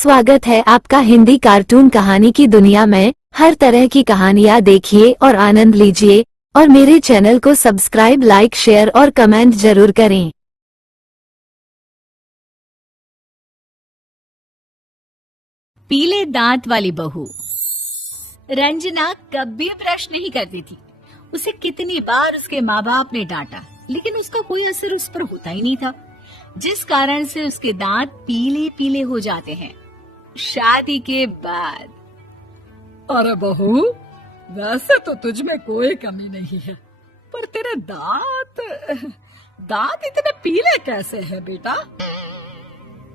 स्वागत है आपका हिंदी कार्टून कहानी की दुनिया में। हर तरह की कहानियाँ देखिए और आनंद लीजिए और मेरे चैनल को सब्सक्राइब, लाइक, शेयर और कमेंट जरूर करें। पीले दांत वाली बहू। रंजना कभी ब्रश नहीं करती थी। उसे कितनी बार उसके माँ बाप ने डांटा, लेकिन उसका कोई असर उस पर होता ही नहीं था, जिस कारण से उसके दांत पीले पीले हो जाते हैं। शादी के बाद। अरे बहू, वैसे तो तुझ में कोई कमी नहीं है, पर तेरे दांत इतने पीले कैसे हैं बेटा?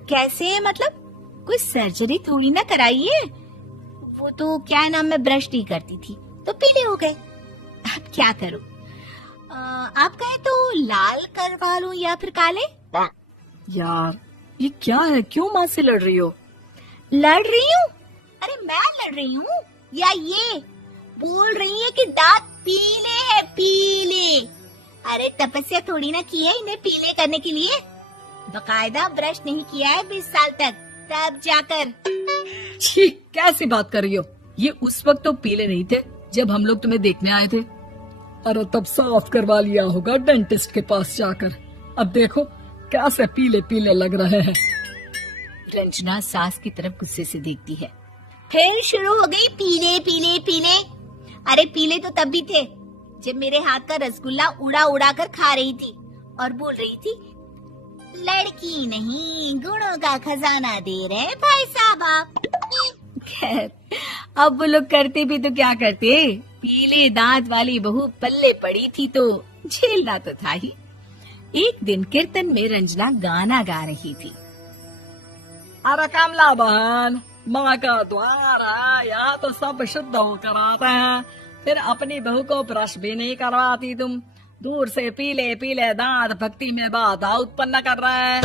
कैसे मतलब? कोई सर्जरी थोड़ी ना कराई है। वो तो क्या नाम, मैं ब्रश नहीं करती थी तो पीले हो गए। अब क्या करूं? आप कहे तो लाल करवा लूं या फिर काले? यार ये क्या है, क्यों माँ से लड़ रही हो? लड़ रही हूँ? अरे मैं लड़ रही हूँ या ये बोल रही है कि दांत पीले हैं, पीले। अरे तपस्या थोड़ी ना की है इन्हें पीले करने के लिए। बकायदा ब्रश नहीं किया है 20 साल तक, तब जाकर। छी, कैसी बात कर रही हो? ये उस वक्त तो पीले नहीं थे जब हम लोग तुम्हें देखने आए थे। अरे तब साफ करवा लिया होगा डेंटिस्ट के पास जाकर। अब देखो कैसे पीले पीले लग रहे हैं। रंजना सास की तरफ गुस्से से देखती है। फिर शुरू हो गई पीले पीले पीले। अरे पीले तो तब भी थे जब मेरे हाथ का रसगुल्ला उड़ा उड़ा कर खा रही थी और बोल रही थी, लड़की नहीं गुणों का खजाना दे रहे भाई साहब आप। खैर, अब वो लोग करते भी तो क्या करते। पीले दांत वाली बहू पल्ले पड़ी थी तो झेलना तो था ही। एक दिन कीर्तन में रंजना गाना गा रही थी। अरे कमला बहन, माँ का द्वार है, यहाँ तो सब शुद्ध होकर आते हैं, फिर अपनी बहू को ब्रश भी नहीं करवाती तुम। दूर से पीले पीले दांत भक्ति में बाधा उत्पन्न कर रहे हैं।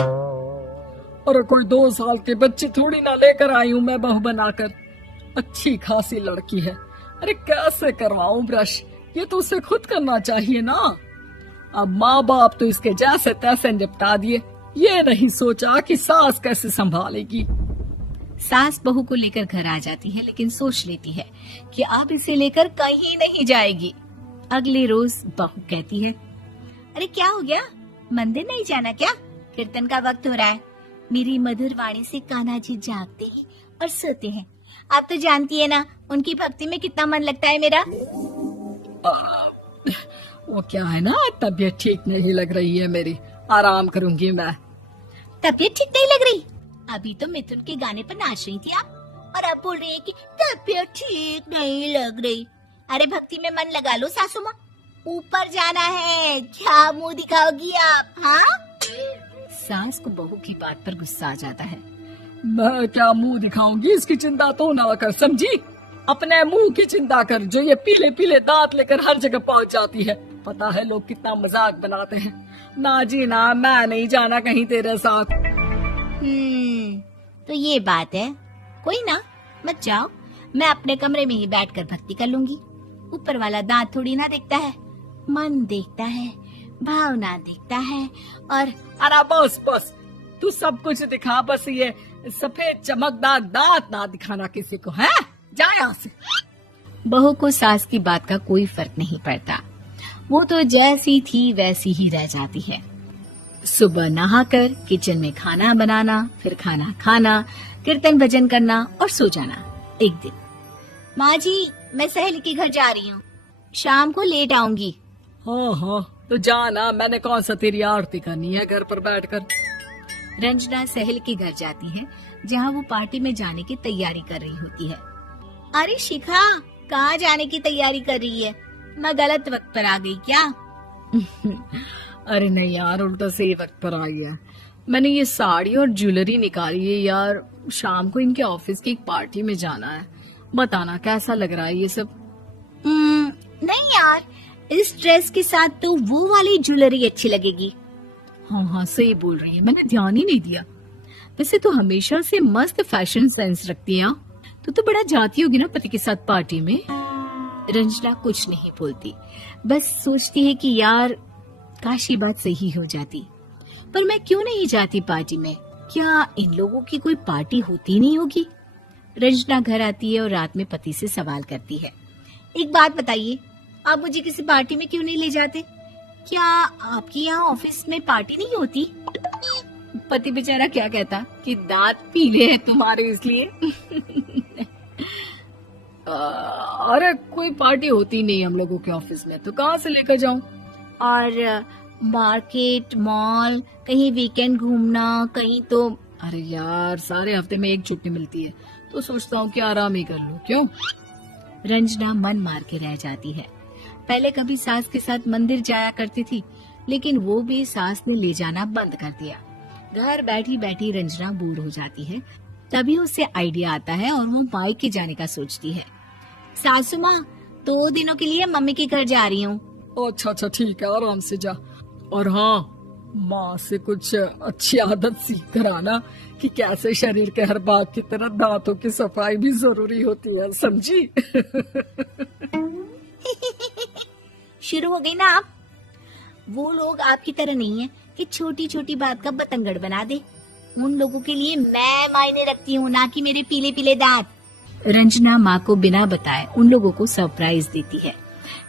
अरे कोई 2 साल के बच्चे थोड़ी ना लेकर आई हूँ मैं बहू बनाकर। अच्छी खासी लड़की है, अरे कैसे करवाऊं ब्रश? ये तो उसे खुद करना चाहिए ना। अब माँ बाप तो इसके जैसे तैसे निपटा दिए, ये नहीं सोचा कि सास कैसे संभालेगी। सास बहू को लेकर घर आ जाती है, लेकिन सोच लेती है कि अब इसे लेकर कहीं नहीं जाएगी। अगले रोज बहू कहती है, अरे क्या हो गया, मंदिर नहीं जाना क्या? कीर्तन का वक्त हो रहा है। मेरी मधुर वाणी से कान्हा जी जागते हैं और सोते हैं। आप तो जानती है ना उनकी भक्ति में कितना मन लगता है मेरा। वो क्या है ना, तबीयत ठीक नहीं लग रही है मेरी, आराम करूंगी मैं। तबीयत ठीक नहीं लग रही? अभी तो मिथुन के गाने पर नाच रही थी आप, और अब बोल रही है कि तबीयत ठीक नहीं लग रही। अरे भक्ति में मन लगा लो सासू माँ, ऊपर जाना है, क्या मुंह दिखाओगी आप? हाँ? सास को बहू की बात पर गुस्सा आ जाता है। मैं क्या मुंह दिखाऊंगी, इसकी चिंता तो ना कर, समझी? अपने मुंह की चिंता कर, जो ये पीले पीले दांत लेकर हर जगह पहुंच जाती है। पता है लोग कितना मजाक बनाते हैं। ना जी ना, मैं नहीं जाना कहीं तेरे साथ। तो ये बात है। कोई ना, मत जाओ, मैं अपने कमरे में ही बैठकर भक्ति कर लूंगी। ऊपर वाला दांत थोड़ी ना देखता है, मन देखता है, भावना देखता है। और अरे बस बस, तू सब कुछ दिखा, बस ये सफेद चमकदार दांत ना दिखाना किसी को, है? जा यहाँ से। बहू को सास की बात का कोई फर्क नहीं पड़ता। वो तो जैसी थी वैसी ही रह जाती है। सुबह नहाकर किचन में खाना बनाना, फिर खाना खाना, कीर्तन भजन करना और सो जाना। एक दिन, माँ जी मैं सहेली के घर जा रही हूँ, शाम को लेट आऊंगी। हाँ हाँ, तो जाना, मैंने कौन सा तेरी आरती करनी है घर पर बैठकर। रंजना सहेली के घर जाती है, जहाँ वो पार्टी में जाने की तैयारी कर रही होती है। अरे शिखा, कहाँ जाने की तैयारी कर रही है? मैं गलत वक्त पर आ गई क्या? अरे नहीं यार, उल्टा सही वक्त पर आ गया। मैंने ये साड़ी और ज्वेलरी निकाली है यार, शाम को इनके ऑफिस की एक पार्टी में जाना है। बताना कैसा लग रहा है ये सब? नहीं यार, इस ड्रेस के साथ तो वो वाली ज्वेलरी अच्छी लगेगी। हाँ हाँ, सही बोल रही है, मैंने ध्यान ही नहीं दिया। वैसे तो हमेशा से मस्त फैशन सेंस रखती है। तो बड़ा जाती होगी ना पति के साथ पार्टी में। रंजना कुछ नहीं बोलती, बस सोचती है कि यार काश ये बात सही हो जाती। पर मैं क्यों नहीं जाती पार्टी में? क्या इन लोगों की कोई पार्टी होती नहीं होगी? रंजना घर आती है और रात में पति से सवाल करती है, एक बात बताइए, आप मुझे किसी पार्टी में क्यों नहीं ले जाते? क्या आपके यहाँ ऑफिस में पार्टी नहीं होती? पति बेचारा क्या कहता कि दांत पीले हैं तुम्हारे इसलिए। अरे कोई पार्टी होती नहीं हम लोगों के ऑफिस में, तो कहाँ से लेकर जाऊं? और मार्केट, मॉल, कहीं वीकेंड घूमना, कहीं तो। अरे यार, सारे हफ्ते में एक छुट्टी मिलती है, तो सोचता हूँ कि आराम ही कर लूं। क्यों? रंजना मन मार के रह जाती है। पहले कभी सास के साथ मंदिर जाया करती थी, लेकिन वो भी सास ने ले जाना बंद कर दिया। घर बैठी बैठी रंजना बोर हो जाती है। तभी उसे आइडिया आता है और वो मायके जाने का सोचती है। सासू माँ, 2 दिनों के लिए मम्मी के घर जा रही हूँ। अच्छा ठीक है, आराम से जा। और हाँ, माँ से कुछ अच्छी आदत सीख कर आना कि कैसे शरीर के हर भाग की तरह दांतों की सफाई भी जरूरी होती है, समझी? शुरू हो गई ना आप? वो लोग आपकी तरह नहीं है कि छोटी छोटी बात का बतंगड़ बना दे। उन लोगों के लिए मैं मायने रखती हूँ, ना कि मेरे पीले पीले दांत। रंजना माँ को बिना बताए उन लोगों को सरप्राइज देती है,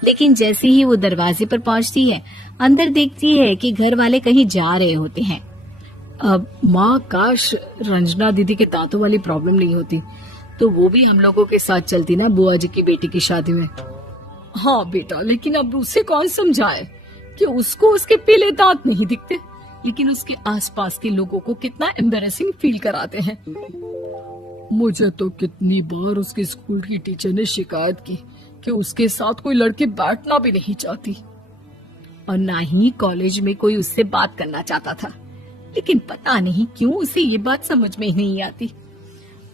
लेकिन जैसे ही वो दरवाजे पर पहुँचती है, अंदर देखती है कि घर वाले कहीं जा रहे होते हैं। अब माँ, काश रंजना दीदी के दांतों वाली प्रॉब्लम नहीं होती, तो वो भी हम लोगों के साथ चलती ना बुआ जी की बेटी की शादी में। हाँ बेटा, लेकिन अब उसे कौन समझाए कि उसको उसके पीले दांत नहीं दिखते, लेकिन उसके आसपास के लोगों को कितना एम्बैरेसिंग फील कराते हैं। मुझे तो कितनी बार उसके स्कूल की टीचर ने शिकायत की कि उसके साथ कोई लड़की बैठना भी नहीं चाहती, और ना ही कॉलेज में कोई उससे बात करना चाहता था। लेकिन पता नहीं क्यों उसे ये बात समझ में ही नहीं आती।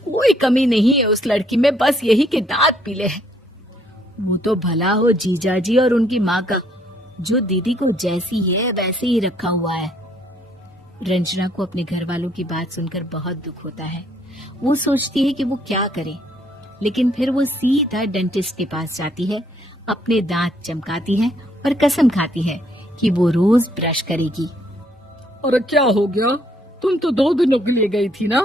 कोई कमी नहीं है उस लड़की में, बस यही कि दांत पीले हैं। वो तो भला हो जीजा जी और उनकी माँ का, जो दीदी को जैसी है वैसे ही रखा हुआ है। रंजना को अपने घर वालों की बात सुनकर बहुत दुख होता है। वो सोचती है कि वो क्या करे, लेकिन फिर वो सीधा डेंटिस्ट के पास जाती है, अपने दांत चमकाती है और कसम खाती है कि वो रोज ब्रश करेगी। अरे क्या हो गया? तुम तो 2 दिनों के लिए गई थी ना?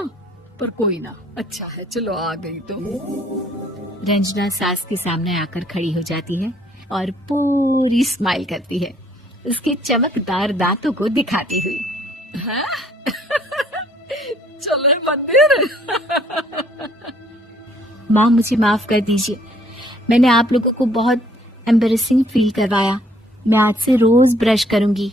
पर कोई ना, अच्छा है, चलो आ गई तो। रंजना सास के सामने आकर खड़ी हो जाती है और पूरी स्माइल करती है, उसके चमकदार दांतों को दिखाती हुई। चले मंदिर। माँ, मुझे माफ कर दीजिए, मैंने आप लोगों को बहुत एम्बैरेसिंग फील करवाया। मैं आज से रोज ब्रश करूंगी।